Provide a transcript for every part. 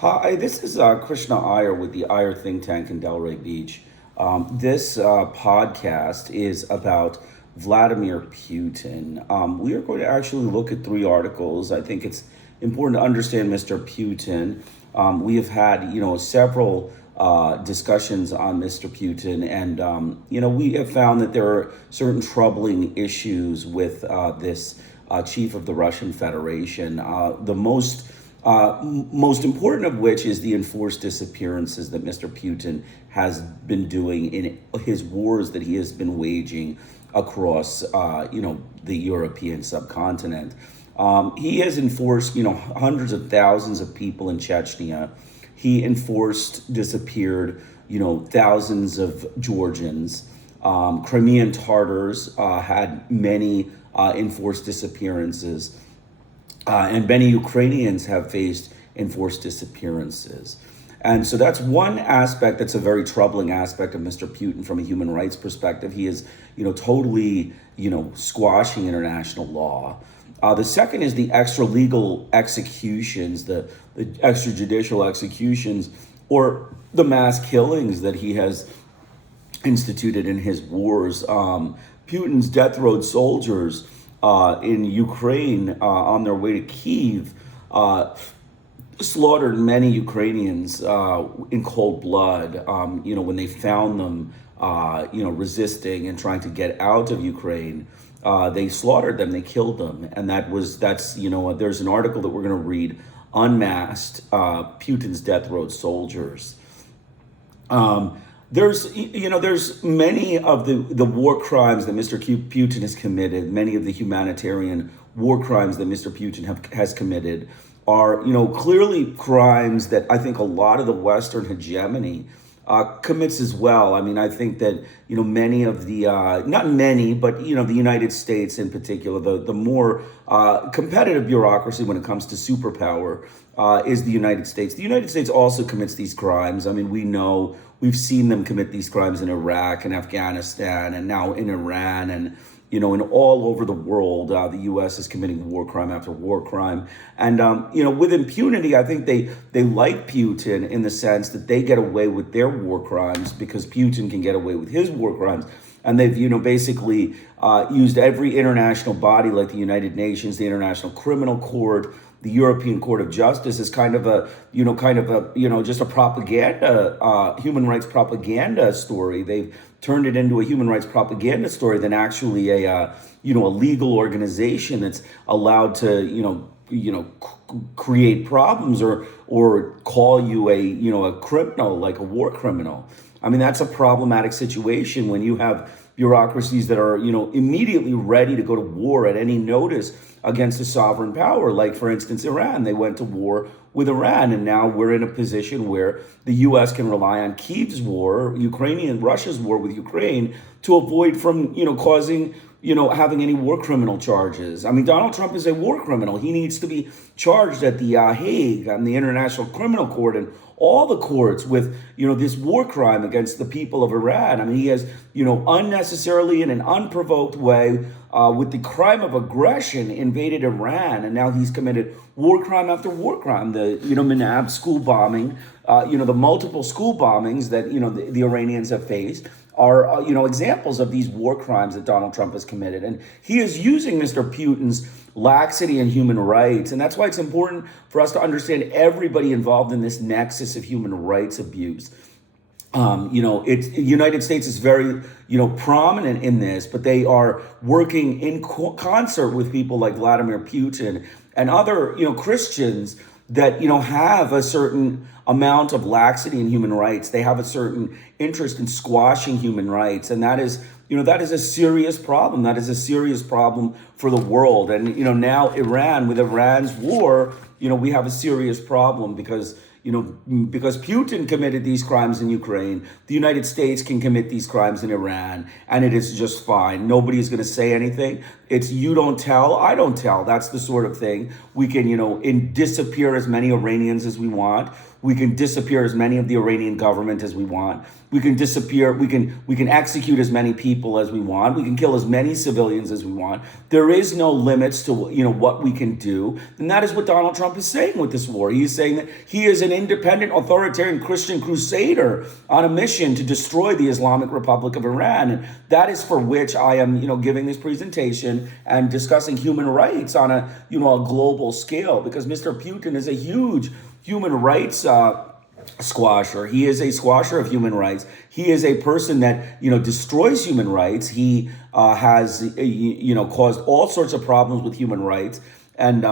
Hi, this is Krishna Iyer with the Iyer think tank in Delray Beach. This podcast is about Vladimir Putin. We are going to actually look at three articles. I think it's important to understand Mr. Putin. We have had, several discussions on Mr. Putin, and we have found that there are certain troubling issues with this chief of the Russian Federation. Most important of which is the enforced disappearances that Mr. Putin has been doing in his wars that he has been waging across, the European subcontinent. He has enforced, hundreds of thousands of people in Chechnya. He enforced, disappeared, thousands of Georgians. Crimean Tatars had many enforced disappearances. And many Ukrainians have faced enforced disappearances. And so that's one aspect that's a very troubling aspect of Mr. Putin from a human rights perspective. He is, totally, squashing international law. The second is the extralegal executions, the extrajudicial executions, or the mass killings that he has instituted in his wars. Putin's death row soldiers in Ukraine on their way to Kyiv slaughtered many Ukrainians in cold blood. When they found them, resisting and trying to get out of Ukraine, they slaughtered them. They killed them, and there's an article that we're going to read, Unmasked: Putin's Death Row Soldiers. There's many of the war crimes that Mr. Putin has committed. Many of the humanitarian war crimes that Mr. Putin has committed are, clearly crimes that I think a lot of the Western hegemony commits as well. I mean, I think that, many of the, not many, but, the United States in particular, the more competitive bureaucracy when it comes to superpower is the United States. The United States also commits these crimes. I mean, we've seen them commit these crimes in Iraq and Afghanistan and now in Iran and, in all over the world. The U.S. is committing war crime after war crime. And, with impunity, I think they like Putin in the sense that they get away with their war crimes because Putin can get away with his war crimes. And they've, basically used every international body like the United Nations, the International Criminal Court, the European Court of Justice is kind of a just a propaganda, human rights propaganda story. They've turned it into a human rights propaganda story than actually a legal organization that's allowed to, create problems or call you a criminal, like a war criminal. I mean, that's a problematic situation when you have bureaucracies that are, immediately ready to go to war at any notice against a sovereign power. Like, for instance, Iran. They went to war with Iran, and now we're in a position where the U.S. can rely on Kyiv's war, Russia's war with Ukraine, to avoid from, causing, having any war criminal charges. I mean, Donald Trump is a war criminal. He needs to be charged at the Hague, on the International Criminal Court, and all the courts with, this war crime against the people of Iran. I mean, he has, unnecessarily in an unprovoked way, with the crime of aggression, invaded Iran, and now he's committed war crime after war crime. The, Manab school bombing, the multiple school bombings that, the Iranians have faced are, examples of these war crimes that Donald Trump has committed. And he is using Mr. Putin's laxity in human rights. And that's why it's important for us to understand everybody involved in this nexus of human rights abuse. The United States is very, prominent in this, but they are working in concert with people like Vladimir Putin and other, Christians that, have a certain amount of laxity in human rights. They have a certain interest in squashing human rights. And that is a serious problem. That is a serious problem for the world. And, now Iran, with Iran's war, we have a serious problem because Putin committed these crimes in Ukraine, the United States can commit these crimes in Iran, and it is just fine. Nobody's going to say anything. It's you don't tell, I don't tell. That's the sort of thing. We can, disappear as many Iranians as we want. We can disappear as many of the Iranian government as we want. We can disappear. We can execute as many people as we want. We can kill as many civilians as we want. There is no limits to what we can do, and that is what Donald Trump is saying with this war. He is saying that he is an independent authoritarian Christian crusader on a mission to destroy the Islamic Republic of Iran. And that is for which I am, giving this presentation and discussing human rights on a, a global scale, because Mr. Putin is a huge human rights squasher. He is a squasher of human rights. He is a person that, destroys human rights. He has, caused all sorts of problems with human rights. And,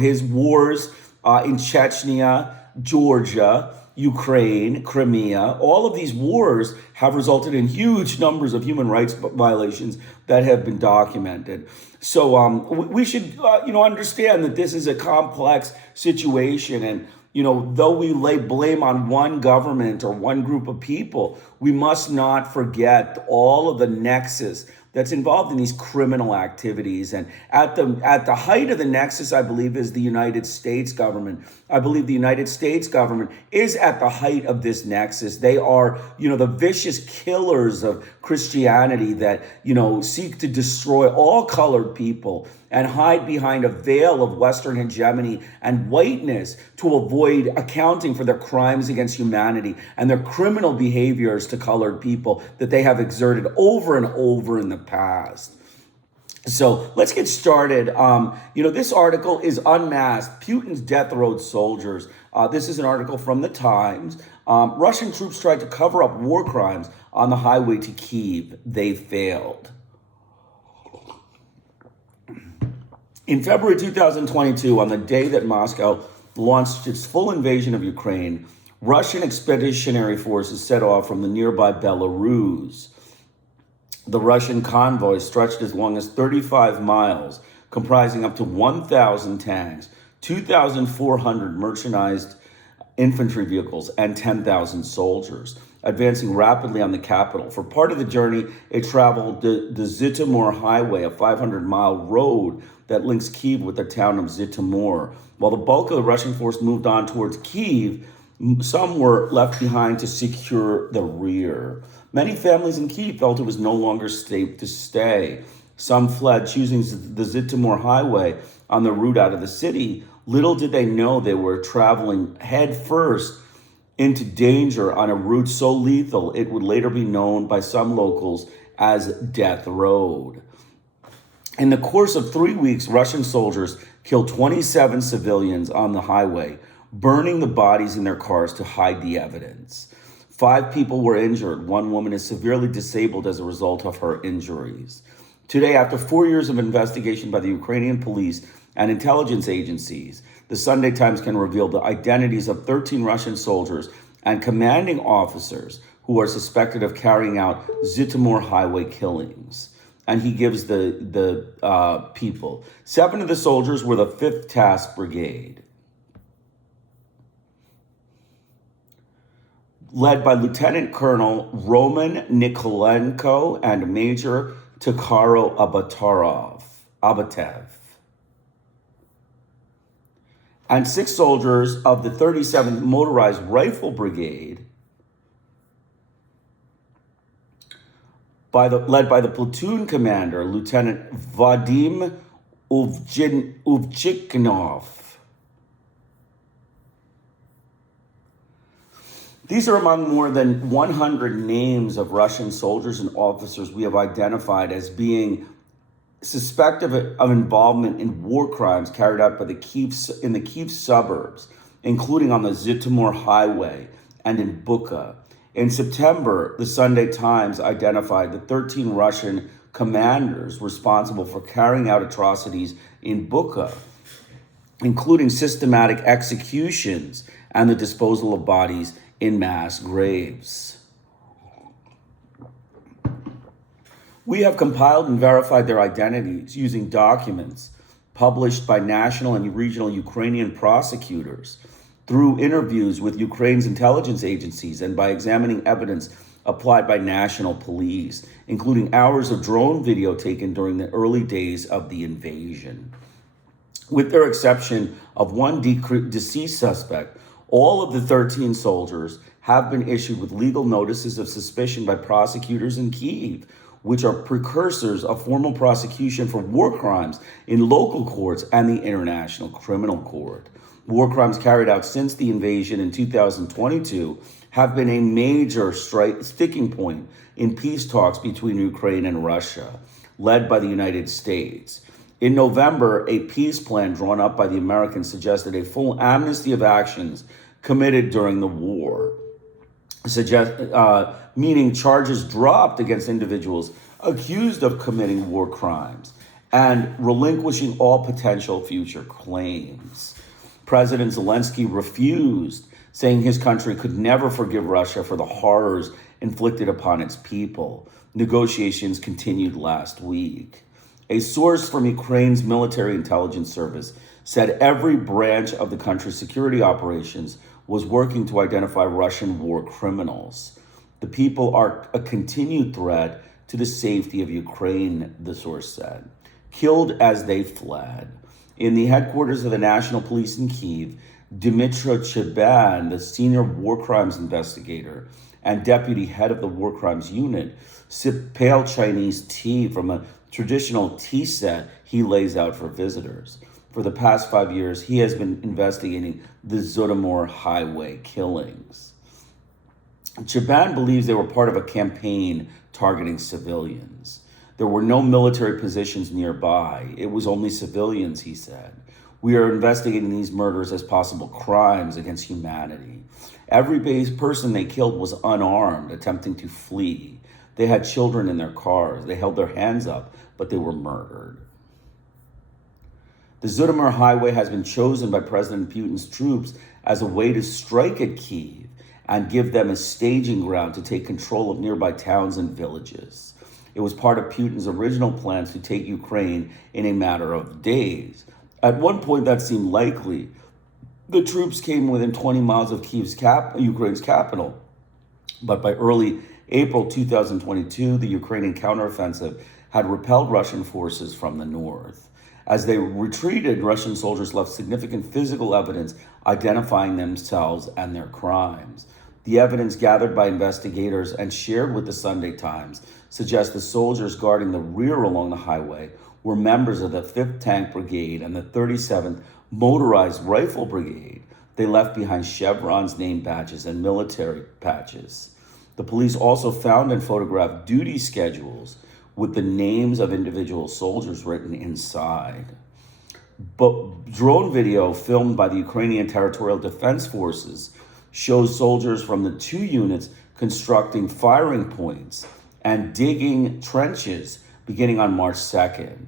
his wars in Chechnya, Georgia, Ukraine, Crimea, all of these wars have resulted in huge numbers of human rights violations that have been documented. So we should, understand that this is a complex situation. And, though we lay blame on one government or one group of people, we must not forget all of the nexus that's involved in these criminal activities. And at the height of the nexus, I believe, is the United States government. I believe the United States government is at the height of this nexus. They are, the vicious killers of Christianity that, seek to destroy all colored people and hide behind a veil of Western hegemony and whiteness to avoid accounting for their crimes against humanity and their criminal behaviors to colored people that they have exerted over and over in the past. So let's get started. This article is Unmasked, Putin's Death Road Soldiers. This is an article from the Times. Russian troops tried to cover up war crimes on the highway to Kyiv. They failed. In February 2022, on the day that Moscow launched its full invasion of Ukraine, Russian expeditionary forces set off from the nearby Belarus. The Russian convoy stretched as long as 35 miles, comprising up to 1,000 tanks, 2,400 mechanized infantry vehicles, and 10,000 soldiers, advancing rapidly on the capital. For part of the journey, it traveled the Zhytomyr Highway, a 500-mile road that links Kyiv with the town of Zhytomyr. While the bulk of the Russian force moved on towards Kyiv, some were left behind to secure the rear. Many families in Kyiv felt it was no longer safe to stay. Some fled, choosing the Zhytomyr Highway on the route out of the city. Little did they know they were traveling headfirst into danger on a route so lethal it would later be known by some locals as Death Road. In the course of 3 weeks, Russian soldiers killed 27 civilians on the highway, burning the bodies in their cars to hide the evidence. 5 people were injured. 1 woman is severely disabled as a result of her injuries. Today, after 4 years of investigation by the Ukrainian police and intelligence agencies, the Sunday Times can reveal the identities of 13 Russian soldiers and commanding officers who are suspected of carrying out Zhytomyr highway killings. And he gives the people. 7 of the soldiers were the 5th Task Brigade, led by Lieutenant Colonel Roman Nikolenko and Major Takharo Abatev. And 6 soldiers of the 37th Motorized Rifle Brigade, led by the platoon commander, Lieutenant Vadim Uvchiknov. These are among more than 100 names of Russian soldiers and officers we have identified as being suspected of involvement in war crimes carried out by the Kyiv suburbs, including on the Zhytomyr Highway and in Bucha. In September, the Sunday Times identified the 13 Russian commanders responsible for carrying out atrocities in Bucha, including systematic executions and the disposal of bodies in mass graves. We have compiled and verified their identities using documents published by national and regional Ukrainian prosecutors, through interviews with Ukraine's intelligence agencies, and by examining evidence applied by national police, including hours of drone video taken during the early days of the invasion. With the exception of one deceased suspect, all of the 13 soldiers have been issued with legal notices of suspicion by prosecutors in Kyiv, which are precursors of formal prosecution for war crimes in local courts and the International Criminal Court. War crimes carried out since the invasion in 2022 have been a major sticking point in peace talks between Ukraine and Russia, led by the United States. In November, a peace plan drawn up by the Americans suggested a full amnesty of actions committed during the war, meaning charges dropped against individuals accused of committing war crimes and relinquishing all potential future claims. President Zelensky refused, saying his country could never forgive Russia for the horrors inflicted upon its people. Negotiations continued last week. A source from Ukraine's military intelligence service said every branch of the country's security operations was working to identify Russian war criminals. The people are a continued threat to the safety of Ukraine, the source said, killed as they fled. In the headquarters of the National Police in Kyiv, Dmytro Cheban, the senior war crimes investigator and deputy head of the war crimes unit, sipped pale Chinese tea from a traditional tea set he lays out for visitors. For the past 5 years, he has been investigating the Zhytomyr highway killings. Cheban believes they were part of a campaign targeting civilians. There were no military positions nearby. It was only civilians, he said. We are investigating these murders as possible crimes against humanity. Every person they killed was unarmed, attempting to flee. They had children in their cars. They held their hands up, but they were murdered. The Zhytomyr highway has been chosen by President Putin's troops as a way to strike at Kyiv and give them a staging ground to take control of nearby towns and villages. It was part of Putin's original plans to take Ukraine in a matter of days. At one point, that seemed likely. The troops came within 20 miles of Ukraine's capital. But by early April 2022, the Ukrainian counteroffensive had repelled Russian forces from the north. As they retreated, Russian soldiers left significant physical evidence identifying themselves and their crimes. The evidence gathered by investigators and shared with the Sunday Times suggests the soldiers guarding the rear along the highway were members of the 5th Tank Brigade and the 37th Motorized Rifle Brigade. They left behind chevrons, name badges, and military patches. The police also found and photographed duty schedules with the names of individual soldiers written inside. But drone video filmed by the Ukrainian Territorial Defense Forces shows soldiers from the two units constructing firing points and digging trenches beginning on March 2nd.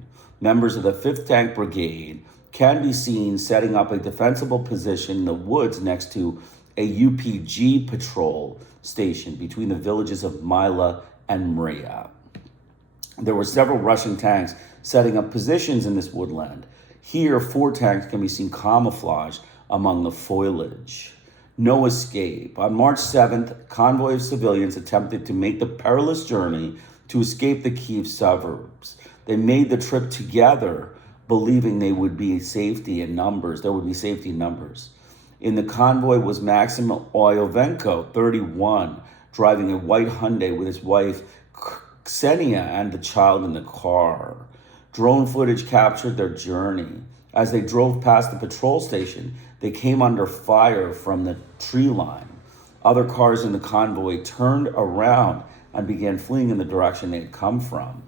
Members of the 5th Tank Brigade can be seen setting up a defensible position in the woods next to a UPG patrol station between the villages of Myla and Mria. There were several Russian tanks setting up positions in this woodland. Here, 4 tanks can be seen camouflaged among the foliage. No escape. On March 7th, a convoy of civilians attempted to make the perilous journey to escape the Kyiv suburbs. They made the trip together, believing there would be safety in numbers. In the convoy was Maxim Oyovenko, 31, driving a white Hyundai with his wife, Ksenia, and the child in the car. Drone footage captured their journey. As they drove past the patrol station, they came under fire from the tree line. Other cars in the convoy turned around and began fleeing in the direction they had come from.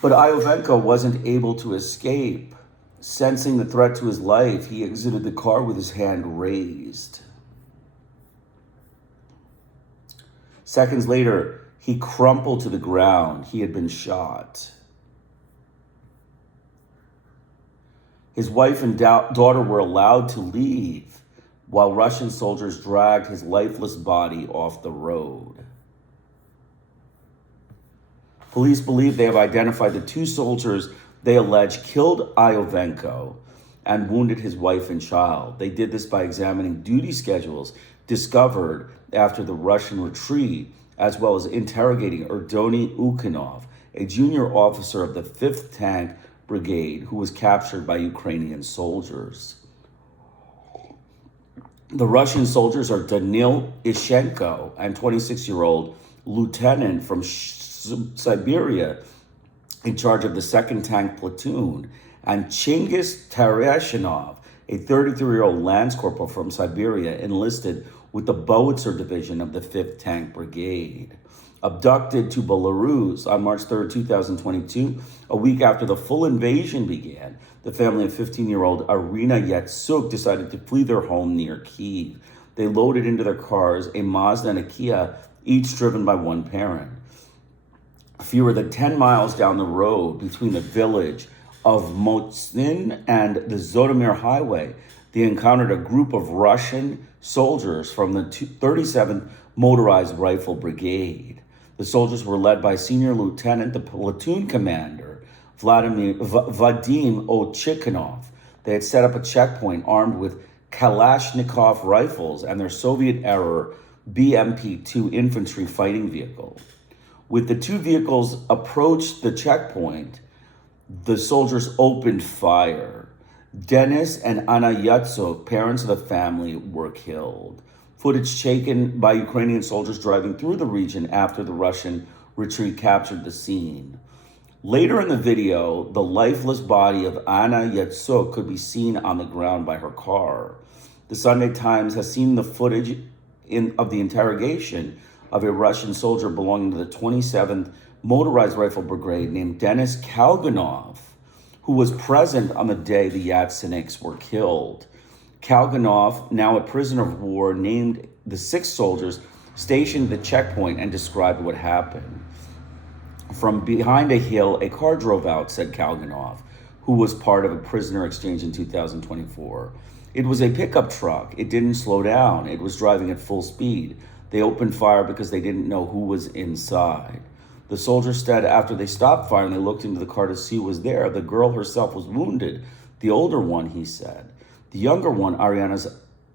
But Oyovenko wasn't able to escape. Sensing the threat to his life, he exited the car with his hand raised. Seconds later, he crumpled to the ground. He had been shot. His wife and daughter were allowed to leave while Russian soldiers dragged his lifeless body off the road. Police believe they have identified the 2 soldiers they allege killed Oyovenko and wounded his wife and child. They did this by examining duty schedules discovered after the Russian retreat, as well as interrogating Erdoni Ukhanov, a junior officer of the 5th Tank Brigade who was captured by Ukrainian soldiers. The Russian soldiers are Danil Ishenko and 26-year-old lieutenant from Siberia in charge of the 2nd Tank Platoon, and Chingis Tereshchinov, a 33-year-old Lance Corporal from Siberia, enlisted with the Bowitzer Division of the 5th Tank Brigade. Abducted to Belarus on March 3rd, 2022, a week after the full invasion began, the family of 15-year-old Irina Yatsuk decided to flee their home near Kyiv. They loaded into their cars a Mazda and a Kia, each driven by one parent. Fewer than 10 miles down the road between the village of Motsin and the Zhytomyr Highway, they encountered a group of Russian soldiers from the 37th Motorized Rifle Brigade. The soldiers were led by Senior Lieutenant, the platoon commander, Vadim Ochikhanov. They had set up a checkpoint armed with Kalashnikov rifles and their Soviet-era BMP-2 infantry fighting vehicle. With the two vehicles approached the checkpoint, the soldiers opened fire. Denis and Anna Yatsuk, parents of the family, were killed. Footage taken by Ukrainian soldiers driving through the region after the Russian retreat captured the scene. Later in the video, the lifeless body of Anna Yatsuk could be seen on the ground by her car. The Sunday Times has seen the footage of the interrogation of a Russian soldier belonging to the 27th Motorized Rifle Brigade named Denis Kalganov, who was present on the day the Yatseniks were killed. Kalganov, now a prisoner of war, named the 6 soldiers stationed at the checkpoint and described what happened. From behind a hill, a car drove out, said Kalganov, who was part of a prisoner exchange in 2024. It was a pickup truck. It didn't slow down. It was driving at full speed. They opened fire because they didn't know who was inside. The soldiers said after they stopped firing, they looked into the car to see who was there. The girl herself was wounded. The older one, he said. The younger one, Ariana's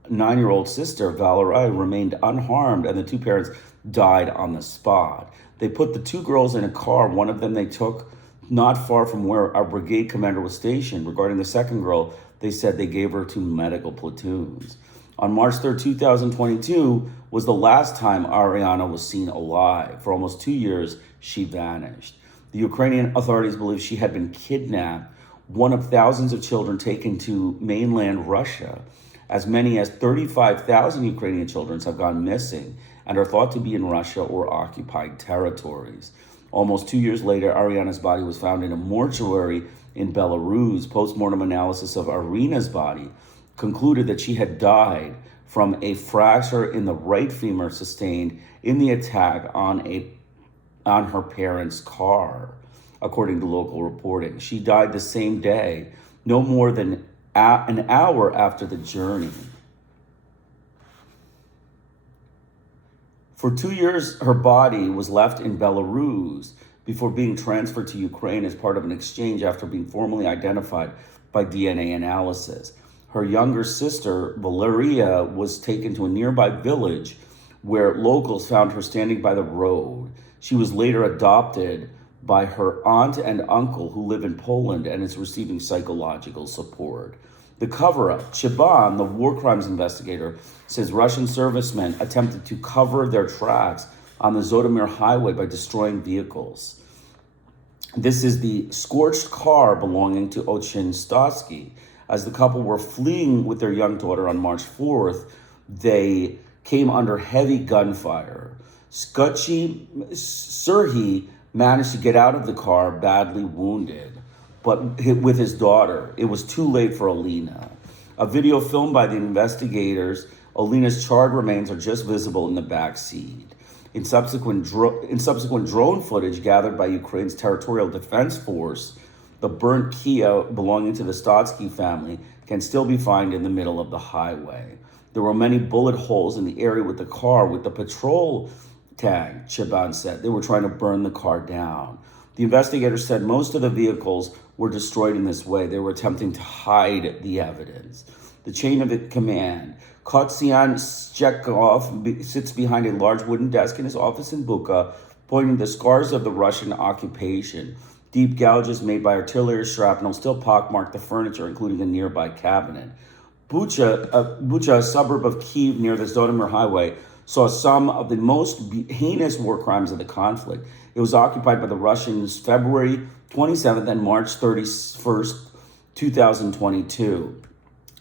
9-year-old sister, Valerie, remained unharmed, and the 2 parents died on the spot. They put the 2 girls in a car. One of them they took not far from where our brigade commander was stationed. Regarding the second girl, they said they gave her to medical platoons. On March 3rd, 2022 was the last time Ariana was seen alive. For almost 2 years, she vanished. The Ukrainian authorities believe she had been kidnapped, one of thousands of children taken to mainland Russia. As many as 35,000 Ukrainian children have gone missing and are thought to be in Russia or occupied territories. Almost 2 years later, Ariana's body was found in a mortuary in Belarus. Post-mortem analysis of Irina's body concluded that she had died from a fracture in the right femur sustained in the attack on her parents' car, according to local reporting. She died the same day, no more than an hour after the journey. For 2 years, her body was left in Belarus before being transferred to Ukraine as part of an exchange after being formally identified by DNA analysis. Her younger sister, Valeria, was taken to a nearby village where locals found her standing by the road. She was later adopted by her aunt and uncle who live in Poland and is receiving psychological support. The cover-up, Chiban, the war crimes investigator, says Russian servicemen attempted to cover their tracks on the Zhytomyr Highway by destroying vehicles. This is the scorched car belonging to Ochin Stotsky. As the couple were fleeing with their young daughter on March 4th, they came under heavy gunfire. Serhiy managed to get out of the car badly wounded, but with his daughter. It was too late for Alina. A video filmed by the investigators, Alina's charred remains are just visible in the back seat. In subsequent drone footage gathered by Ukraine's Territorial Defense Force, the burnt Kia belonging to the Stotsky family can still be found in the middle of the highway. There were many bullet holes in the area with the car with the patrol tank, Chiban said. They were trying to burn the car down. The investigators said most of the vehicles were destroyed in this way. They were attempting to hide the evidence. The chain of command. Kotsian Shchekov sits behind a large wooden desk in his office in Bucha, pointing to the scars of the Russian occupation. Deep gouges made by artillery shrapnel still pockmark the furniture, including a nearby cabinet. Bucha, a suburb of Kyiv near the Zhytomyr Highway, saw some of the most heinous war crimes of the conflict. It was occupied by the Russians February 27th and March 31st, 2022.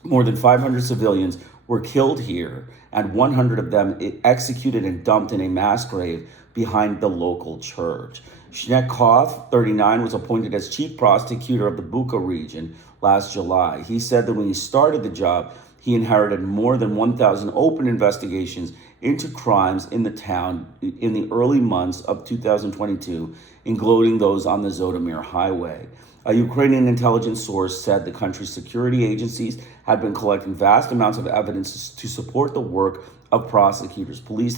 More than 500 civilians were killed here, and 100 of them executed and dumped in a mass grave behind the local church. Shnetkov, 39, was appointed as chief prosecutor of the Bucha region last July. He said that when he started the job, he inherited more than 1,000 open investigations into crimes in the town in the early months of 2022, including those on the Zhytomyr Highway. A Ukrainian intelligence source said the country's security agencies had been collecting vast amounts of evidence to support the work of prosecutors. Police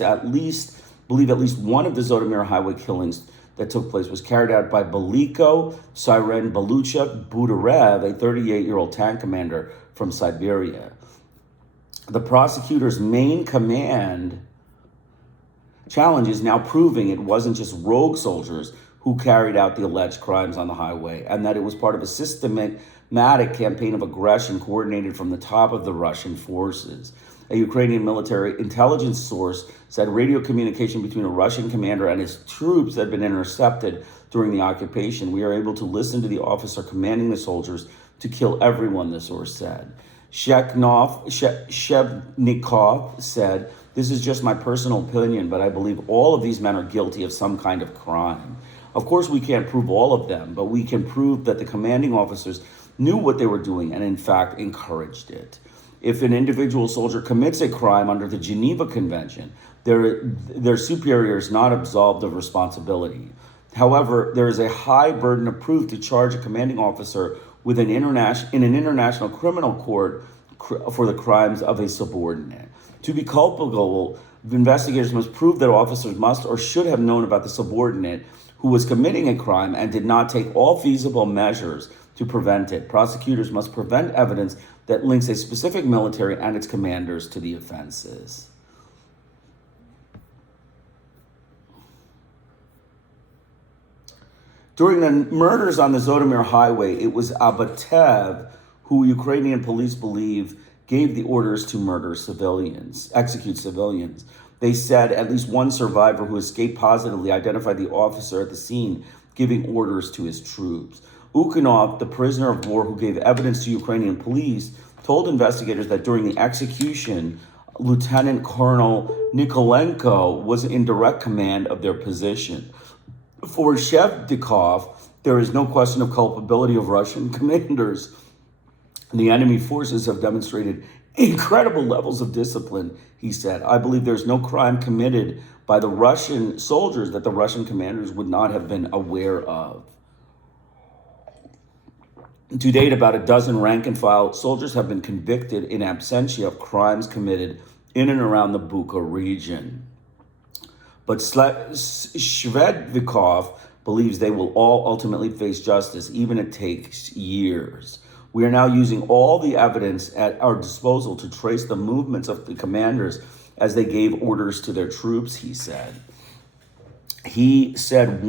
believe at least one of the Zhytomyr Highway killings that took place was carried out by Beliko Siren Balucha Budarev, a 38-year-old tank commander from Siberia. The prosecutor's main command challenge is now proving it wasn't just rogue soldiers who carried out the alleged crimes on the highway, and that it was part of a systematic campaign of aggression coordinated from the top of the Russian forces. A Ukrainian military intelligence source said radio communication between a Russian commander and his troops had been intercepted during the occupation. We are able to listen to the officer commanding the soldiers to kill everyone, the source said. Shevnikov said, "This is just my personal opinion, but I believe all of these men are guilty of some kind of crime. Of course, we can't prove all of them, but we can prove that the commanding officers knew what they were doing and, in fact, encouraged it. If an individual soldier commits a crime under the Geneva Convention, their superior is not absolved of responsibility. However, there is a high burden of proof to charge a commanding officer with in an international criminal court for the crimes of a subordinate. To be culpable, the investigators must prove that officers must or should have known about the subordinate who was committing a crime and did not take all feasible measures to prevent it. Prosecutors must prevent evidence that links a specific military and its commanders to the offenses." During the murders on the Zhytomyr Highway, it was Abatev who Ukrainian police believe gave the orders to execute civilians. They said at least one survivor who escaped positively identified the officer at the scene giving orders to his troops. Ukhanov, the prisoner of war who gave evidence to Ukrainian police, told investigators that during the execution, Lieutenant Colonel Nikolenko was in direct command of their position. For Shevnikov, there is no question of culpability of Russian commanders. The enemy forces have demonstrated incredible levels of discipline, he said. I believe there's no crime committed by the Russian soldiers that the Russian commanders would not have been aware of. To date, about a dozen rank-and-file soldiers have been convicted in absentia of crimes committed in and around the Bucha region. But Shvedvikov believes they will all ultimately face justice, even if it takes years. We are now using all the evidence at our disposal to trace the movements of the commanders as they gave orders to their troops, he said. He said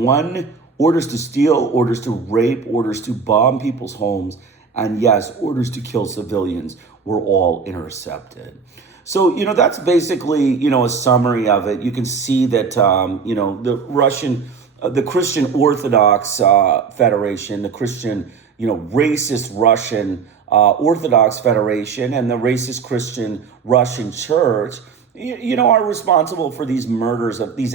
orders to steal, orders to rape, orders to bomb people's homes, and yes, orders to kill civilians were all intercepted. So, that's basically, a summary of it. You can see that, the Christian Orthodox Federation, the Christian, racist Russian Orthodox Federation, and the racist Christian Russian Church, are responsible for these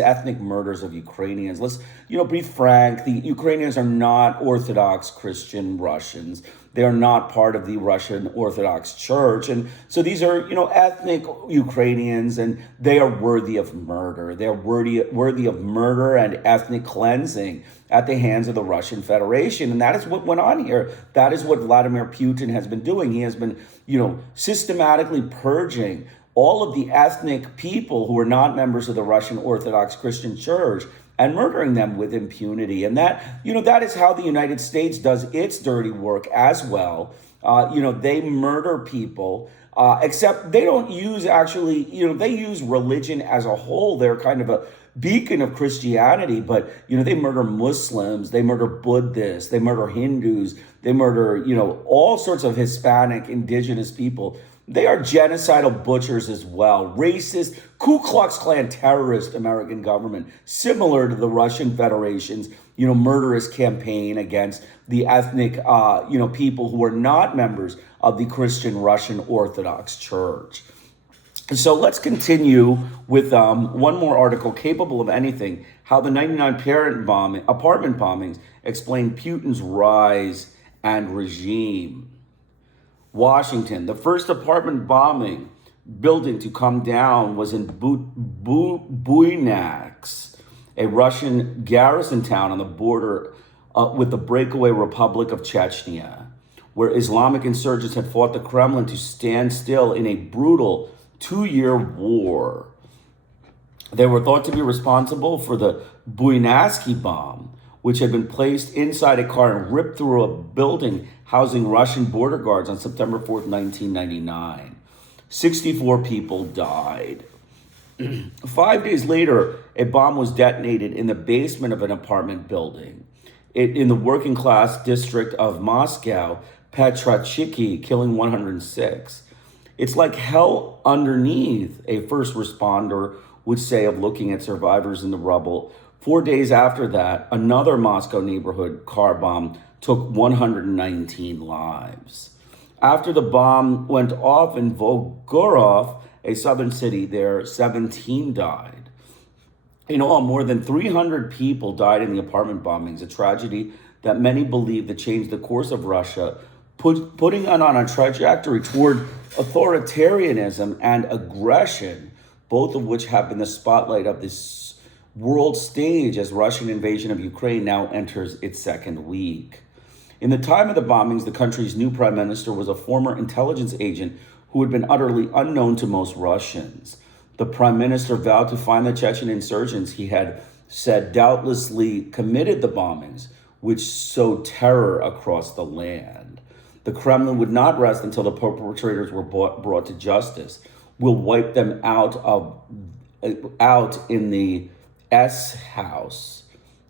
ethnic murders of Ukrainians. Let's, be frank. The Ukrainians are not Orthodox Christian Russians. They are not part of the Russian Orthodox Church. And so these are, ethnic Ukrainians, and they are worthy of murder. They're worthy of murder and ethnic cleansing at the hands of the Russian Federation. And that is what went on here. That is what Vladimir Putin has been doing. He has been, systematically purging all of the ethnic people who are not members of the Russian Orthodox Christian Church and murdering them with impunity. And that is how the United States does its dirty work as well. They murder people, except they don't use they use religion as a whole. They're kind of beacon of Christianity, but they murder Muslims, they murder Buddhists, they murder Hindus, they murder all sorts of Hispanic, indigenous people. They are genocidal butchers as well, racist, Ku Klux Klan terrorist American government, similar to the Russian Federation's murderous campaign against the ethnic people who are not members of the Christian Russian Orthodox Church. So let's continue with one more article, Capable of Anything, how the 99 apartment bombings explain Putin's rise and regime. Washington, the first apartment bombing building to come down was in Buynaks, a Russian garrison town on the border with the breakaway Republic of Chechnya, where Islamic insurgents had fought the Kremlin to stand still in a brutal 2-year war. They were thought to be responsible for the Buynasky bomb, which had been placed inside a car and ripped through a building housing Russian border guards on September 4th, 1999. 64 people died. 5 days later, a bomb was detonated in the basement of an apartment building in the working class district of Moscow, Petrachiki, killing 106. It's like hell underneath, a first responder would say of looking at survivors in the rubble. 4 days after that, another Moscow neighborhood car bomb took 119 lives. After the bomb went off in Volgorod, a southern city there, 17 died. In all, more than 300 people died in the apartment bombings, a tragedy that many believe that changed the course of Russia, putting it on a trajectory toward authoritarianism and aggression, both of which have been the spotlight of this world stage as Russian invasion of Ukraine now enters its second week. In the time of the bombings, the country's new prime minister was a former intelligence agent who had been utterly unknown to most Russians. The prime minister vowed to find the Chechen insurgents he had said doubtlessly committed the bombings, which sowed terror across the land. The Kremlin would not rest until the perpetrators were brought to justice. We'll wipe them out in the S house,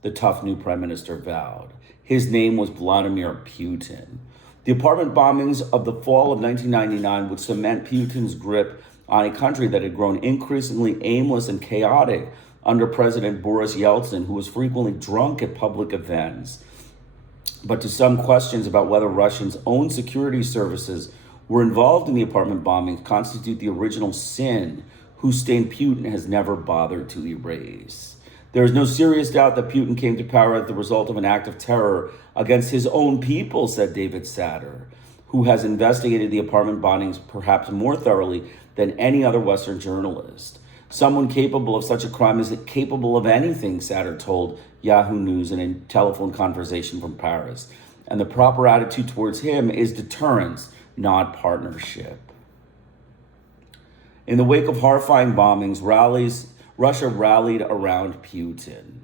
the tough new prime minister vowed. His name was Vladimir Putin. The apartment bombings of the fall of 1999 would cement Putin's grip on a country that had grown increasingly aimless and chaotic under President Boris Yeltsin, who was frequently drunk at public events. But to some questions about whether Russia's own security services were involved in the apartment bombings constitute the original sin whose stain Putin has never bothered to erase. There is no serious doubt that Putin came to power as the result of an act of terror against his own people, said David Satter, who has investigated the apartment bombings perhaps more thoroughly than any other Western journalist. Someone capable of such a crime is capable of anything, Satter told Yahoo News in a telephone conversation from Paris. And the proper attitude towards him is deterrence, not partnership. In the wake of horrifying bombings, Russia rallied around Putin.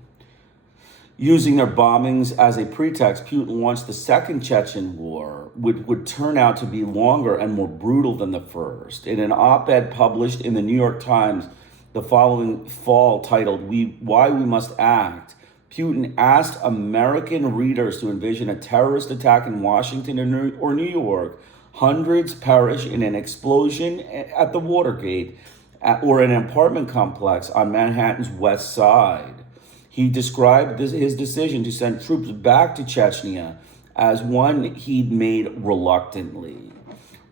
Using their bombings as a pretext, Putin launched the Second Chechen War, which would turn out to be longer and more brutal than the first. In an op-ed published in the New York Times the following fall titled Why We Must Act, Putin asked American readers to envision a terrorist attack in Washington or New York. Hundreds perish in an explosion at the Watergate or an apartment complex on Manhattan's West Side. He described his decision to send troops back to Chechnya as one he'd made reluctantly.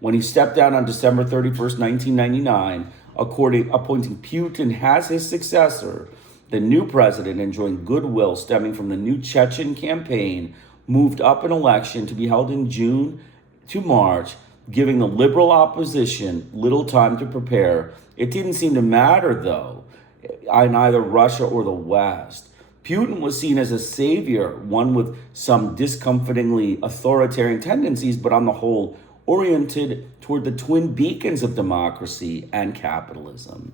When he stepped down on December 31st, 1999, appointing Putin as his successor, the new president, enjoying goodwill stemming from the new Chechen campaign, moved up an election to be held in June to March, giving the liberal opposition little time to prepare. It didn't seem to matter, though, in either Russia or the West. Putin was seen as a savior, one with some discomfortingly authoritarian tendencies, but on the whole, oriented toward the twin beacons of democracy and capitalism.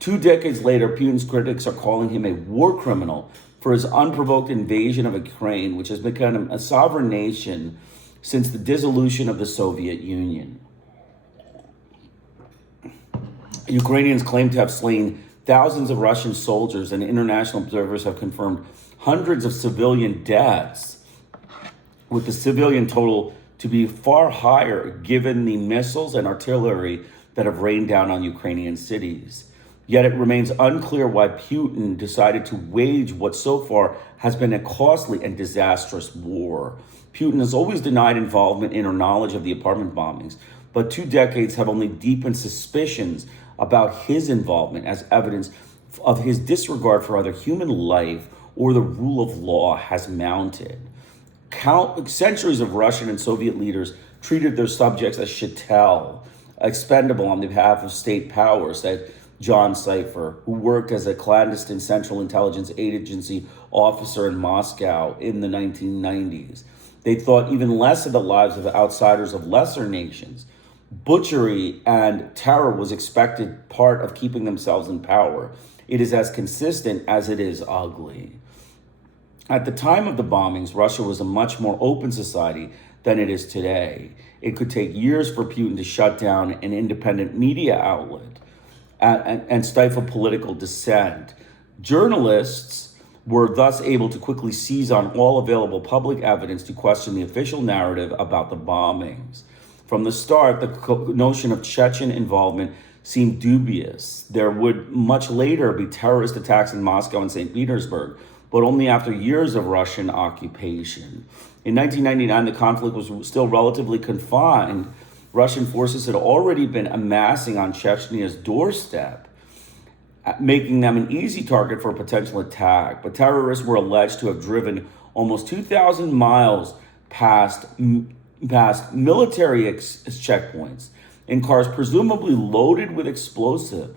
2 decades later, Putin's critics are calling him a war criminal for his unprovoked invasion of Ukraine, which has become a sovereign nation since the dissolution of the Soviet Union. Ukrainians claim to have slain thousands of Russian soldiers and international observers have confirmed hundreds of civilian deaths, with the civilian total to be far higher given the missiles and artillery that have rained down on Ukrainian cities. Yet it remains unclear why Putin decided to wage what so far has been a costly and disastrous war. Putin has always denied involvement in or knowledge of the apartment bombings, but 2 decades have only deepened suspicions about his involvement as evidence of his disregard for either human life or the rule of law has mounted. Centuries of Russian and Soviet leaders treated their subjects as chattel, expendable on behalf of state power, said John Cipher, who worked as a clandestine Central Intelligence Agency officer in Moscow in the 1990s. They thought even less of the lives of outsiders of lesser nations. Butchery and terror was expected part of keeping themselves in power. It is as consistent as it is ugly. At the time of the bombings, Russia was a much more open society than it is today. It could take years for Putin to shut down an independent media outlet and stifle political dissent. Journalists were thus able to quickly seize on all available public evidence to question the official narrative about the bombings. From the start, the notion of Chechen involvement seemed dubious. There would much later be terrorist attacks in Moscow and St. Petersburg, but only after years of Russian occupation. In 1999, the conflict was still relatively confined. Russian forces had already been amassing on Chechny's doorstep, making them an easy target for a potential attack. But terrorists were alleged to have driven almost 2,000 miles past military checkpoints in cars presumably loaded with explosive.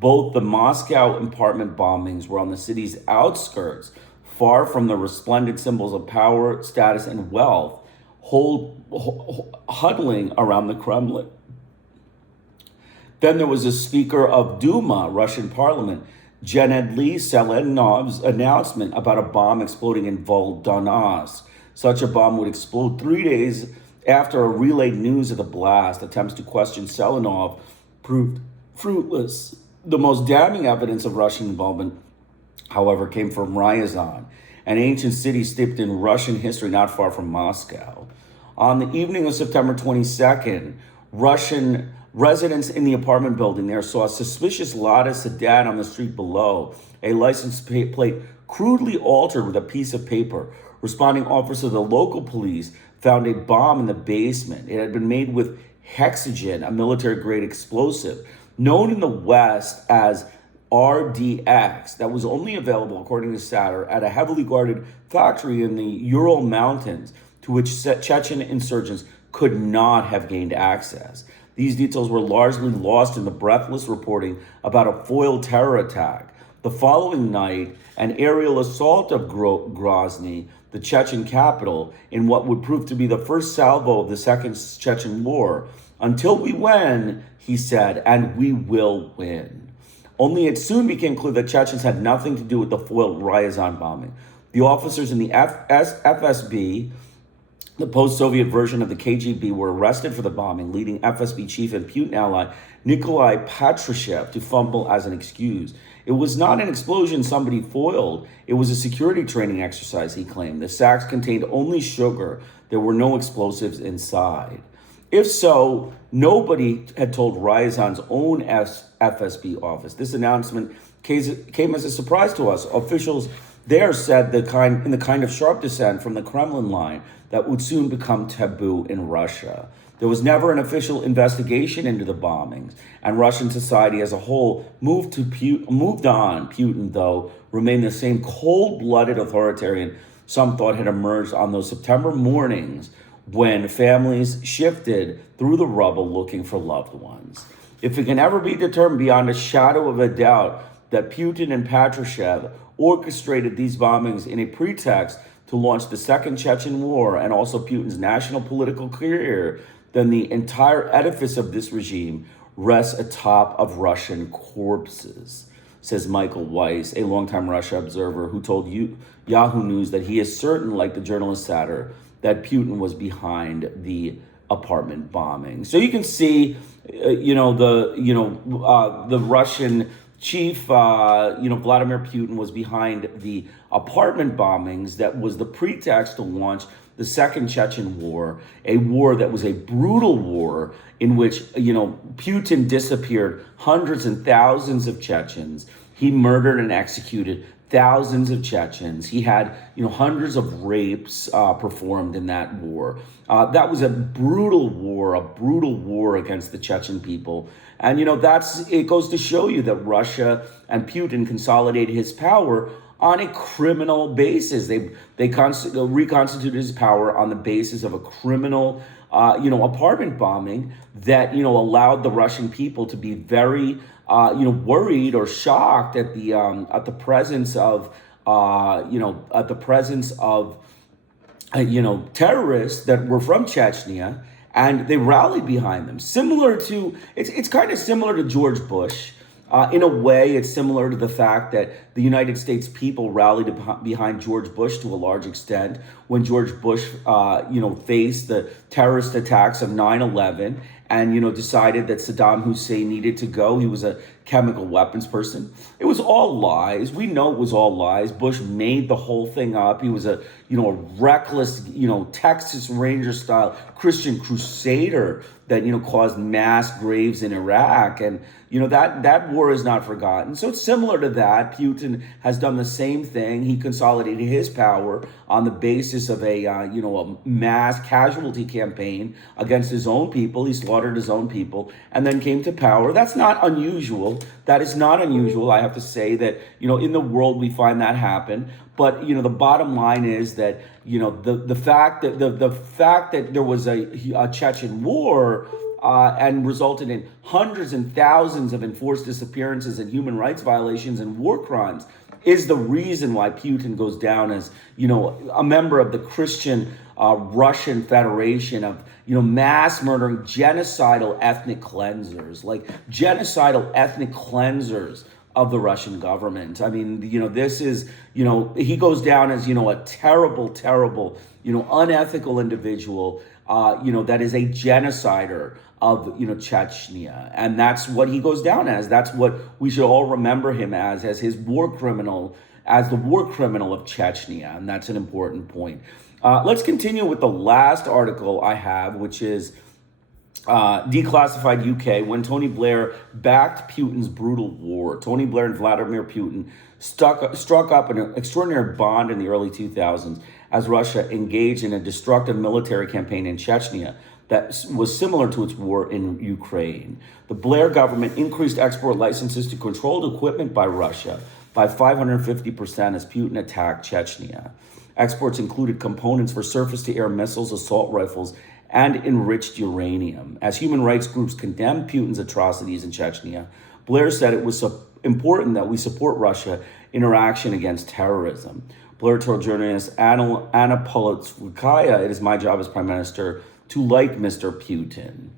Both the Moscow apartment bombings were on the city's outskirts, far from the resplendent symbols of power, status, and wealth, huddling around the Kremlin. Then there was a Speaker of Duma, Russian parliament, Gennady Selenov's announcement about a bomb exploding in Voldanos. Such a bomb would explode 3 days after a relayed news of the blast. Attempts to question Selenov proved fruitless. The most damning evidence of Russian involvement, however, came from Ryazan, an ancient city steeped in Russian history not far from Moscow. On the evening of September 22nd, Russian residents in the apartment building there saw a suspicious Lada sedan on the street below, a license plate crudely altered with a piece of paper. Responding officers of the local police found a bomb in the basement. It had been made with hexogen, a military-grade explosive, known in the West as RDX, that was only available, according to Satter, at a heavily guarded factory in the Ural Mountains, to which Chechen insurgents could not have gained access. These details were largely lost in the breathless reporting about a foiled terror attack. The following night, an aerial assault of Grozny, the Chechen capital, in what would prove to be the first salvo of the Second Chechen War. Until we win, he said, and we will win. Only it soon became clear that Chechens had nothing to do with the foiled Ryazan bombing. The officers in the FSB, the post-Soviet version of the KGB, were arrested for the bombing, leading FSB chief and Putin ally Nikolai Patrushev to fumble as an excuse. It was not an explosion somebody foiled. It was a security training exercise, he claimed. The sacks contained only sugar. There were no explosives inside. If so, nobody had told Ryazan's own FSB office. This announcement came as a surprise to us. Officials there said in the kind of sharp dissent from the Kremlin line that would soon become taboo in Russia. There was never an official investigation into the bombings, and Russian society as a whole moved on. Putin, though, remained the same cold-blooded authoritarian some thought had emerged on those September mornings when families shifted through the rubble looking for loved ones. If it can ever be determined beyond a shadow of a doubt that Putin and Patrushev orchestrated these bombings in a pretext to launch the Second Chechen War and also Putin's national political career, then the entire edifice of this regime rests atop of Russian corpses, says Michael Weiss, a longtime Russia observer who told Yahoo News that he is certain, like the journalist Satter, that Putin was behind the apartment bombing. So you can see, the Russian Chief, Vladimir Putin was behind the apartment bombings that was the pretext to launch the Second Chechen War, a war that was a brutal war in which, Putin disappeared hundreds and thousands of Chechens. He murdered and executed thousands of Chechens. He had, hundreds of rapes performed in that war. That was a brutal war against the Chechen people. And, it goes to show you that Russia and Putin consolidated his power on a criminal basis. They reconstituted his power on the basis of a criminal, apartment bombing that, allowed the Russian people to be very, worried or shocked at the presence of, terrorists that were from Chechnya, and they rallied behind them. It's kind of similar to George Bush. In a way, it's similar to the fact that the United States people rallied behind George Bush to a large extent when George Bush, faced the terrorist attacks of 9/11 and, decided that Saddam Hussein needed to go. He was a chemical weapons person. It was all lies. We know it was all lies. Bush made the whole thing up. He was a reckless, Texas Ranger style Christian crusader that, caused mass graves in Iraq. And, that war is not forgotten. So it's similar to that. Putin has done the same thing. He consolidated his power on the basis of a mass casualty campaign against his own people. He slaughtered his own people and then came to power. That's not unusual. That is not unusual. I have to say that, in the world we find that happen. But, the bottom line is that, the fact that there was a Chechen war and resulted in hundreds and thousands of enforced disappearances and human rights violations and war crimes is the reason why Putin goes down as, a member of the Christian Russian Federation of, mass murdering, genocidal ethnic cleansers of the Russian government. I mean, this is, he goes down as, a terrible, terrible, unethical individual, that is a genocider of, Chechnya. And that's what he goes down as. That's what we should all remember him as his war criminal, as the war criminal of Chechnya. And that's an important point. Let's continue with the last article I have, which is Declassified UK, when Tony Blair backed Putin's brutal war. Tony Blair and Vladimir Putin struck up an extraordinary bond in the early 2000s as Russia engaged in a destructive military campaign in Chechnya that was similar to its war in Ukraine. The Blair government increased export licenses to controlled equipment by Russia by 550% as Putin attacked Chechnya. Exports included components for surface-to-air missiles, assault rifles, and enriched uranium. As human rights groups condemned Putin's atrocities in Chechnya, Blair said it was so important that we support Russia in our action against terrorism. Blair told journalist Anna Politkovskaya, "It is my job as Prime Minister to like Mr. Putin."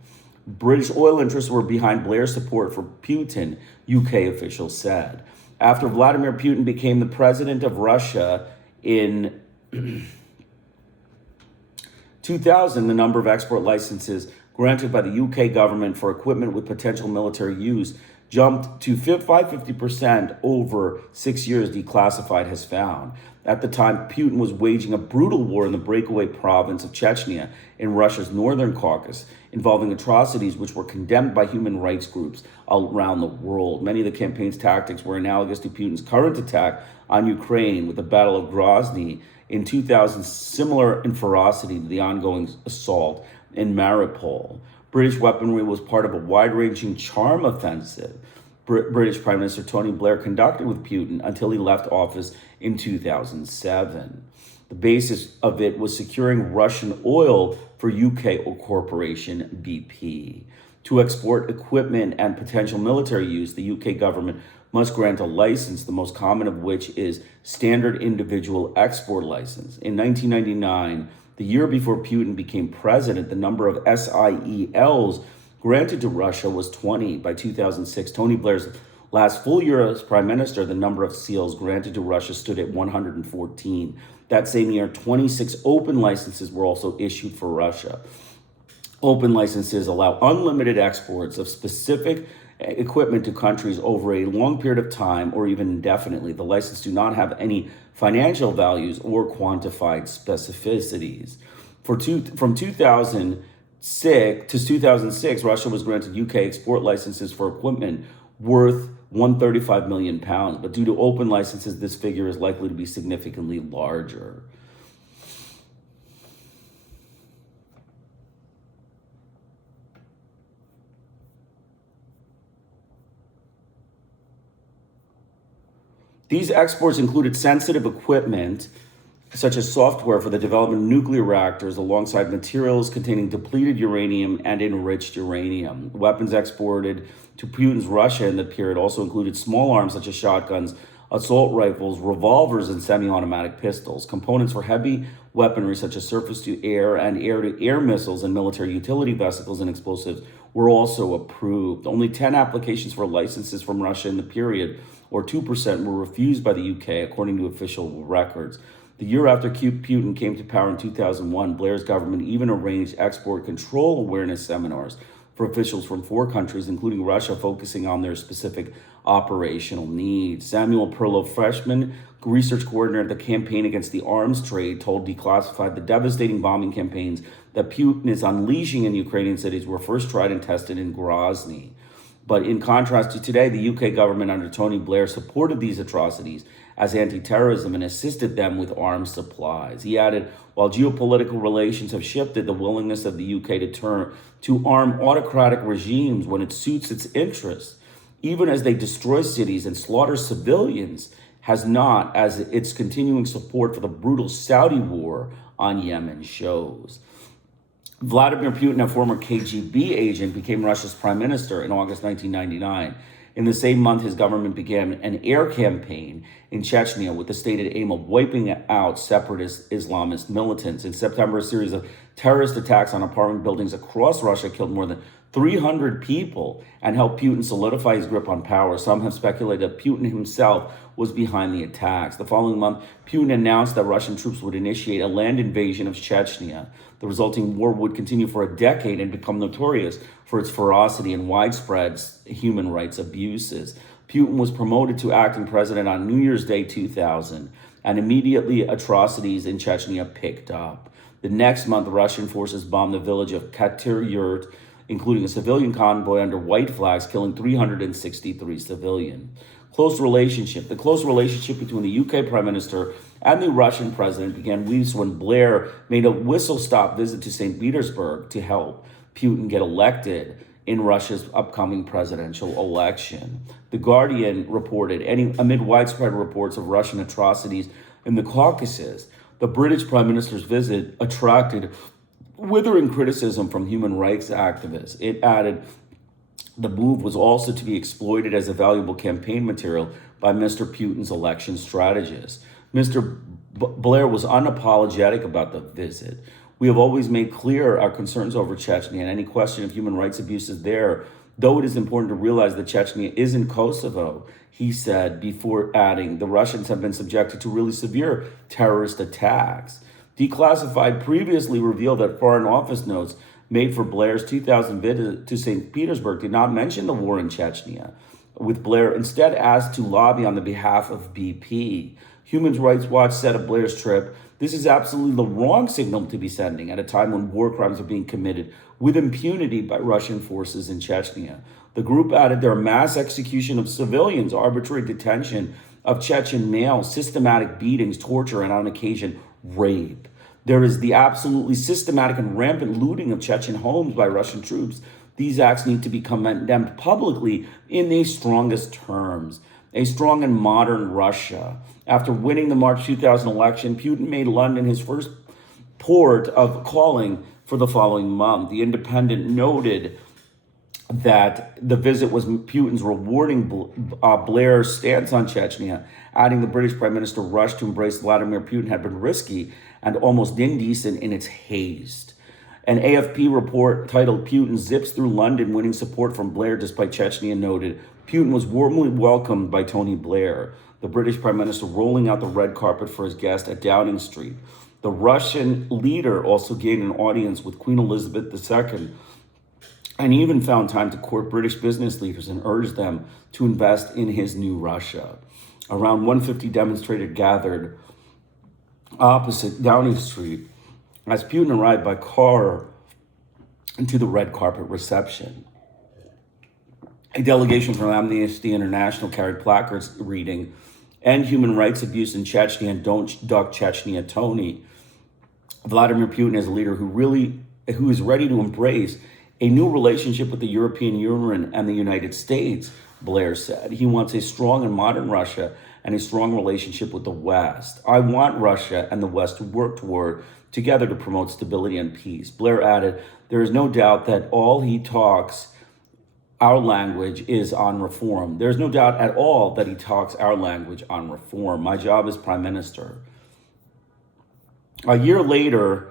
British oil interests were behind Blair's support for Putin, UK officials said. After Vladimir Putin became the president of Russia in 2000, the number of export licenses granted by the UK government for equipment with potential military use jumped to 550% over 6 years, Declassified has found. At the time, Putin was waging a brutal war in the breakaway province of Chechnya in Russia's northern Caucasus, involving atrocities which were condemned by human rights groups around the world. Many of the campaign's tactics were analogous to Putin's current attack on Ukraine with the Battle of Grozny in 2000, similar in ferocity to the ongoing assault in Mariupol. British weaponry was part of a wide-ranging charm offensive British Prime Minister Tony Blair conducted with Putin until he left office in 2007. The basis of it was securing Russian oil for UK corporation BP. To export equipment and potential military use, the UK government must grant a license, the most common of which is Standard Individual Export License. In 1999, the year before Putin became president, the number of SIELs granted to Russia was 20. By 2006, Tony Blair's last full year as prime minister, the number of SEALs granted to Russia stood at 114. That same year, 26 open licenses were also issued for Russia. Open licenses allow unlimited exports of specific equipment to countries over a long period of time or even indefinitely. The license do not have any financial values or quantified specificities. From 2006 to 2006, Russia was granted UK export licenses for equipment worth £135 million, but due to open licenses, this figure is likely to be significantly larger. These exports included sensitive equipment, such as software for the development of nuclear reactors, alongside materials containing depleted uranium and enriched uranium. Weapons exported to Putin's Russia in the period also included small arms such as shotguns, assault rifles, revolvers, and semi-automatic pistols. Components for heavy weaponry such as surface-to-air and air-to-air missiles and military utility vessels and explosives were also approved. Only 10 applications for licenses from Russia in the period, or 2%, were refused by the UK, according to official records. The year after Putin came to power in 2001, Blair's government even arranged export control awareness seminars for officials from 4 countries, including Russia, focusing on their specific operational needs. Samuel Perlow, freshman research coordinator at the Campaign Against the Arms Trade, told Declassified the devastating bombing campaigns that Putin is unleashing in Ukrainian cities were first tried and tested in Grozny. But in contrast to today, the UK government under Tony Blair supported these atrocities as anti-terrorism and assisted them with arms supplies. He added, while geopolitical relations have shifted, the willingness of the UK to turn to arm autocratic regimes when it suits its interests, even as they destroy cities and slaughter civilians, has not, as its continuing support for the brutal Saudi war on Yemen shows. Vladimir Putin, a former KGB agent, became Russia's prime minister in August 1999. In the same month, his government began an air campaign in Chechnya with the stated aim of wiping out separatist Islamist militants. In September, a series of terrorist attacks on apartment buildings across Russia killed more than 300 people and helped Putin solidify his grip on power. Some have speculated that Putin himself was behind the attacks. The following month, Putin announced that Russian troops would initiate a land invasion of Chechnya. The resulting war would continue for a decade and become notorious for its ferocity and widespread human rights abuses. Putin was promoted to acting president on New Year's Day 2000, and immediately atrocities in Chechnya picked up. The next month, Russian forces bombed the village of Katyr-Yurt, including a civilian convoy under white flags, killing 363 civilians. The close relationship between the UK Prime Minister and the Russian president began weeks when Blair made a whistle-stop visit to St. Petersburg to help Putin get elected in Russia's upcoming presidential election. The Guardian reported, amid widespread reports of Russian atrocities in the Caucasus, the British Prime Minister's visit attracted withering criticism from human rights activists. It added, the move was also to be exploited as a valuable campaign material by Mr. Putin's election strategists. Mr. Blair was unapologetic about the visit. We have always made clear our concerns over Chechnya and any question of human rights abuses there, though it is important to realize that Chechnya isn't Kosovo, he said, before adding, the Russians have been subjected to really severe terrorist attacks. Declassified previously revealed that Foreign Office notes made for Blair's 2000 visit to St. Petersburg did not mention the war in Chechnya, with Blair instead asked to lobby on the behalf of BP. Human Rights Watch said of Blair's trip, this is absolutely the wrong signal to be sending at a time when war crimes are being committed with impunity by Russian forces in Chechnya. The group added there are mass execution of civilians, arbitrary detention of Chechen males, systematic beatings, torture, and on occasion, rape. There is the absolutely systematic and rampant looting of Chechen homes by Russian troops. These acts need to be condemned publicly in the strongest terms. A strong and modern Russia. After winning the March 2000 election, Putin made London his first port of calling for the following month. The Independent noted that the visit was Putin's rewarding Blair's stance on Chechnya, adding the British Prime Minister rush to embrace Vladimir Putin had been risky and almost indecent in its haste. An AFP report titled Putin Zips Through London Winning Support from Blair Despite Chechnya noted, Putin was warmly welcomed by Tony Blair, the British Prime Minister rolling out the red carpet for his guest at Downing Street. The Russian leader also gained an audience with Queen Elizabeth II and he even found time to court British business leaders and urge them to invest in his new Russia. Around 150 demonstrators gathered opposite Downing Street as Putin arrived by car into the red carpet reception. A delegation from Amnesty International carried placards reading, "End human rights abuse in Chechnya and don't duck Chechnya, Tony." Vladimir Putin is a leader who is ready to embrace a new relationship with the European Union and the United States, Blair said. He wants a strong and modern Russia and a strong relationship with the West. "I want Russia and the West to work together to promote stability and peace." Blair added, "There is no doubt that all he talks our language is on reform. There's no doubt at all that he talks our language on reform. My job as prime minister." A year later,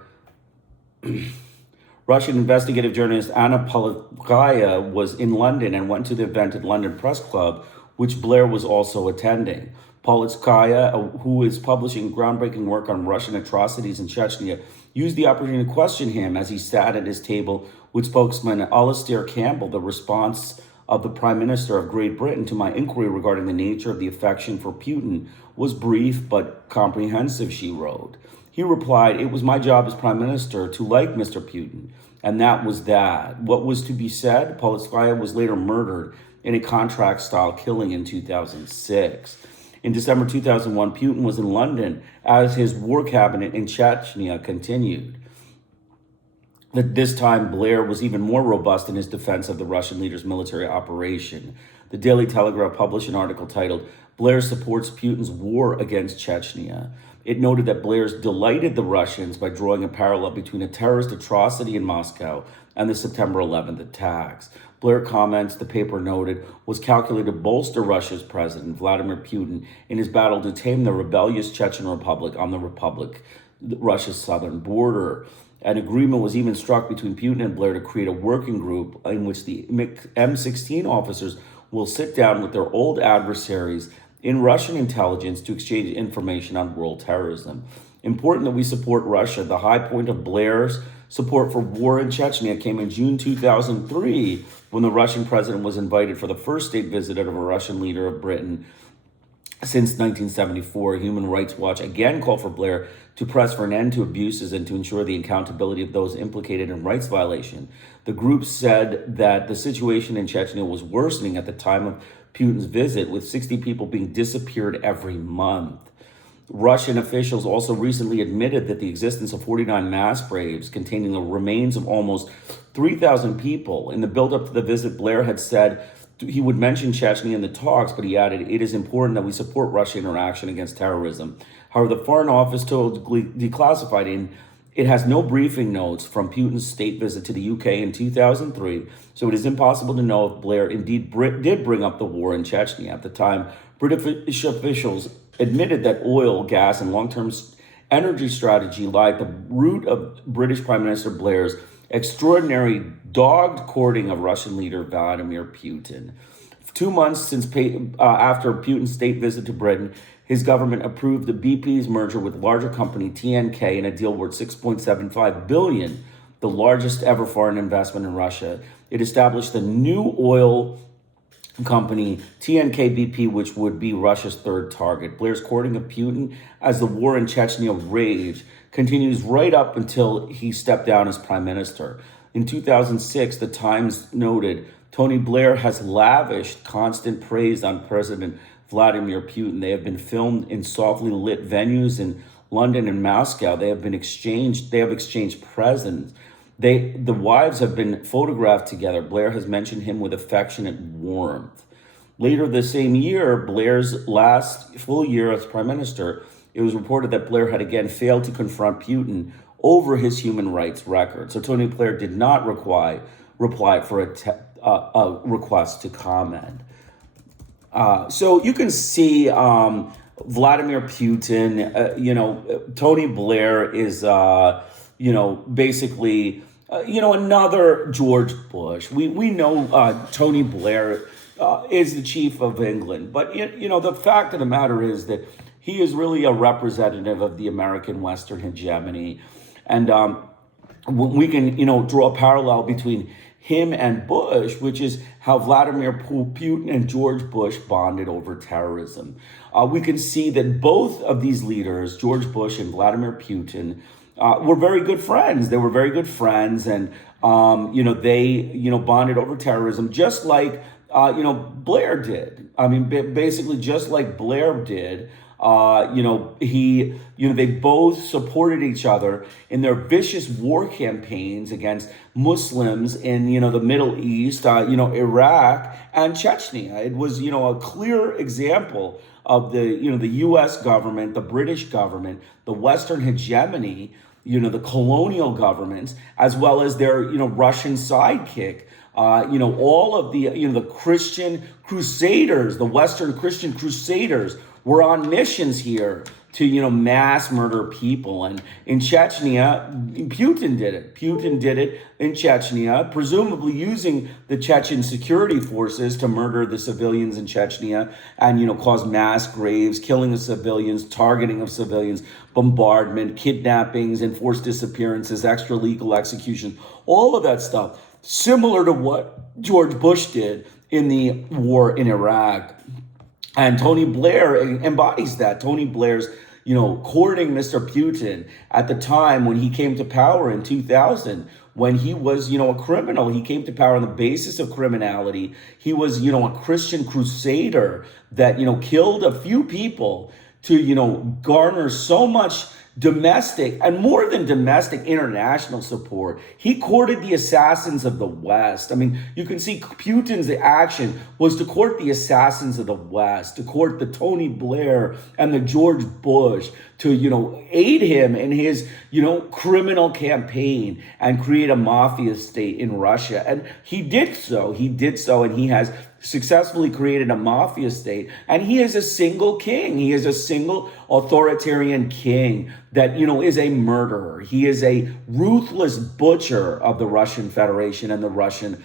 Russian investigative journalist Anna Politkovskaya was in London and went to the event at London Press Club, which Blair was also attending. Politkovskaya, who is publishing groundbreaking work on Russian atrocities in Chechnya, used the opportunity to question him as he sat at his table with spokesman Alastair Campbell. "The response of the Prime Minister of Great Britain to my inquiry regarding the nature of the affection for Putin was brief but comprehensive," she wrote. He replied, "It was my job as Prime Minister to like Mr. Putin, and that was that. What was to be said?" Politkovskaya was later murdered in a contract-style killing in 2006. In December 2001, Putin was in London as his war cabinet in Chechnya continued. This time, Blair was even more robust in his defense of the Russian leader's military operation. The Daily Telegraph published an article titled, "Blair Supports Putin's War Against Chechnya." It noted that Blair's delighted the Russians by drawing a parallel between a terrorist atrocity in Moscow and the September 11th attacks. Blair comments, the paper noted, was calculated to bolster Russia's president, Vladimir Putin, in his battle to tame the rebellious Chechen Republic on Russia's southern border. An agreement was even struck between Putin and Blair to create a working group in which the M16 officers will sit down with their old adversaries in Russian intelligence to exchange information on world terrorism. Important that we support Russia. The high point of Blair's support for war in Chechnya came in June 2003 when the Russian president was invited for the first state visit of a Russian leader of Britain since 1974. Human Rights Watch again called for Blair to press for an end to abuses and to ensure the accountability of those implicated in rights violation. The group said that the situation in Chechnya was worsening at the time of Putin's visit, with 60 people being disappeared every month. Russian officials also recently admitted that the existence of 49 mass graves containing the remains of almost 3,000 people. In the build-up to the visit, Blair had said he would mention Chechnya in the talks, but he added, "It is important that we support Russian interaction against terrorism." However, the Foreign Office told Declassified it has no briefing notes from Putin's state visit to the UK in 2003, so it is impossible to know if Blair indeed did bring up the war in Chechnya. At the time, British officials admitted that oil, gas, and long-term energy strategy lie at the root of British Prime Minister Blair's extraordinary dogged courting of Russian leader Vladimir Putin. 2 months after Putin's state visit to Britain, his government approved the BP's merger with larger company TNK in a deal worth $6.75 billion, the largest ever foreign investment in Russia. It established the new oil company TNK BP, which would be Russia's third target. Blair's courting of Putin as the war in Chechnya raged continues right up until he stepped down as prime minister. In 2006, The Times noted, Tony Blair has lavished constant praise on President Vladimir Putin. They have been filmed in softly lit venues in London and Moscow. They have exchanged presents. The wives have been photographed together. Blair has mentioned him with affectionate warmth. Later the same year, Blair's last full year as prime minister, it was reported that Blair had again failed to confront Putin over his human rights record. So Tony Blair did not reply for a request to comment. So you can see Vladimir Putin, Tony Blair is, basically, another George Bush. We know Tony Blair is the chief of England. But, the fact of the matter is that he is really a representative of the American Western hegemony. And we can, draw a parallel between him and Bush, which is how Vladimir Putin and George Bush bonded over terrorism. We can see that both of these leaders, George Bush and Vladimir Putin, were very good friends. They were very good friends, and they bonded over terrorism, just like Blair did. I mean, basically, just like Blair did. They both supported each other in their vicious war campaigns against Muslims in, the Middle East, Iraq and Chechnya. It was, a clear example of the U.S. government, the British government, the Western hegemony, the colonial governments, as well as their, Russian sidekick. All of the Christian crusaders, the Western Christian crusaders, were on missions here to, mass murder people. And in Chechnya, Putin did it. Putin did it in Chechnya, presumably using the Chechen security forces to murder the civilians in Chechnya and, cause mass graves, killing of civilians, targeting of civilians, bombardment, kidnappings, enforced disappearances, extralegal executions, all of that stuff, similar to what George Bush did in the war in Iraq. And Tony Blair embodies that. Tony Blair's, courting Mr. Putin at the time when he came to power in 2000, when he was, a criminal. He came to power on the basis of criminality. He was, a Christian crusader that, killed a few people to, garner so much domestic and more than domestic international support. He courted the assassins of the West. I mean, you can see Putin's action was to court the assassins of the West, to court the Tony Blair and the George Bush, to, aid him in his, criminal campaign and create a mafia state in Russia. And he did so, and he has successfully created a mafia state, and he is a single king. He is a single authoritarian king that, is a murderer. He is a ruthless butcher of the Russian Federation and the Russian,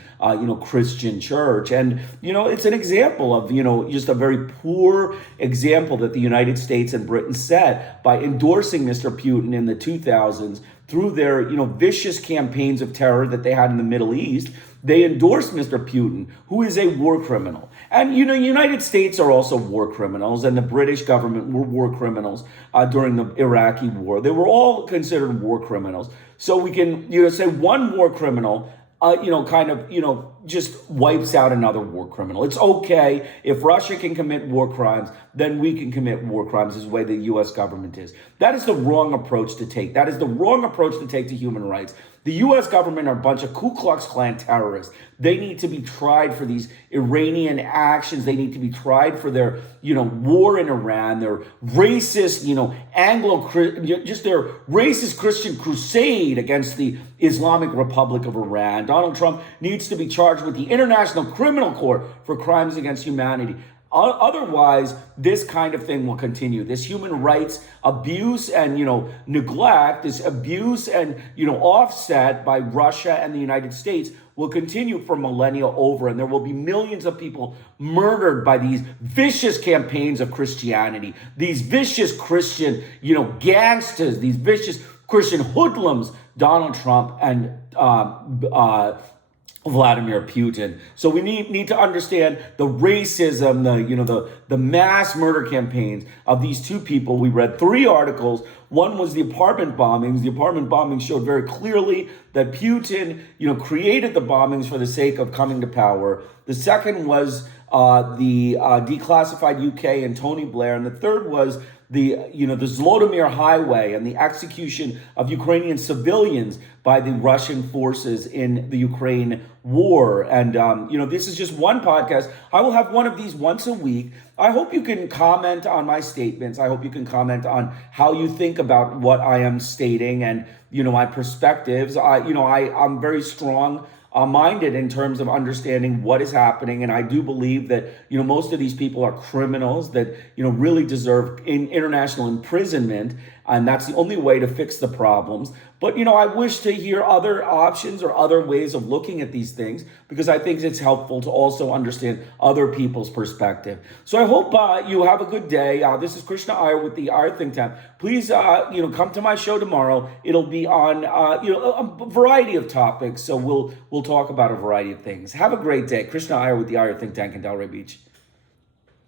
Christian church. And, it's an example of, just a very poor example that the United States and Britain set by endorsing Mr. Putin in the 2000s through their, vicious campaigns of terror that they had in the Middle East. They endorsed Mr. Putin, who is a war criminal. And, United States are also war criminals, and the British government were war criminals during the Iraqi war. They were all considered war criminals. So we can, say one war criminal, just wipes out another war criminal. It's okay. If Russia can commit war crimes, then we can commit war crimes, is the way the U.S. government is. That is the wrong approach to take. That is the wrong approach to take to human rights. The U.S. government are a bunch of Ku Klux Klan terrorists. They need to be tried for these Iranian actions. They need to be tried for their, war in Iran, their racist, their racist Christian crusade against the Islamic Republic of Iran. Donald Trump needs to be charged with the International Criminal Court for crimes against humanity. Otherwise, this kind of thing will continue. This human rights abuse and, neglect, this abuse and, offset by Russia and the United States will continue for millennia over. And there will be millions of people murdered by these vicious campaigns of Christianity, these vicious Christian, gangsters, these vicious Christian hoodlums, Donald Trump and Vladimir Putin. So we need to understand the racism, the mass murder campaigns of these two people. We read 3 articles. One was the apartment bombings. The apartment bombings showed very clearly that Putin, created the bombings for the sake of coming to power. The second was the declassified UK and Tony Blair, and the third was the Zlotomir Highway and the execution of Ukrainian civilians by the Russian forces in the Ukraine war. And, this is just one podcast. I will have one of these once a week. I hope you can comment on my statements. I hope you can comment on how you think about what I am stating and, my perspectives. I'm very strong minded in terms of understanding what is happening. And I do believe that, most of these people are criminals that, really deserve international imprisonment. and that's the only way to fix the problems. But I wish to hear other options or other ways of looking at these things, because I think it's helpful to also understand other people's perspective. So I hope you have a good day. This is Krishna Iyer with the Iyer Think Tank. Please, come to my show tomorrow. It'll be on, a variety of topics. So we'll talk about a variety of things. Have a great day. Krishna Iyer with the Iyer Think Tank in Delray Beach.